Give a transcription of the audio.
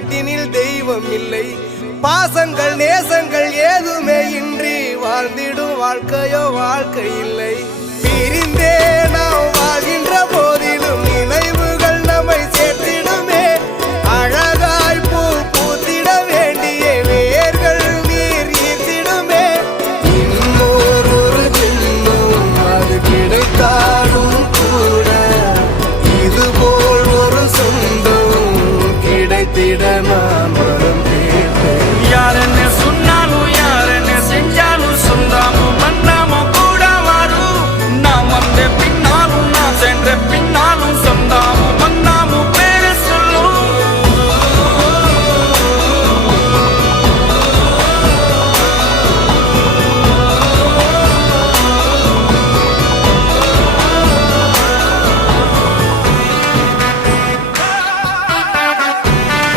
வீட்டினில் தெய்வம் இல்லை. பாசங்கள் நேசங்கள் ஏதுமே இன்றி வாழ்ந்திடும் வாழ்க்கையோ வாழ்க்கை இல்லை. பிரிந்தே நாம் வாழ்கின்ற போதிலும் நினைவுகள் நம்மை சேர்த்திடுமே. அழகாய் பூ பூத்திட வேண்டிய வேர்கள் நீர் ஈர்த்திடுமே. இன்னொரு ஜென்மம் அது கிடைத்தாலும் கூட இதுபோல் ஒரு சொந்தம் கிடைத்திட நாம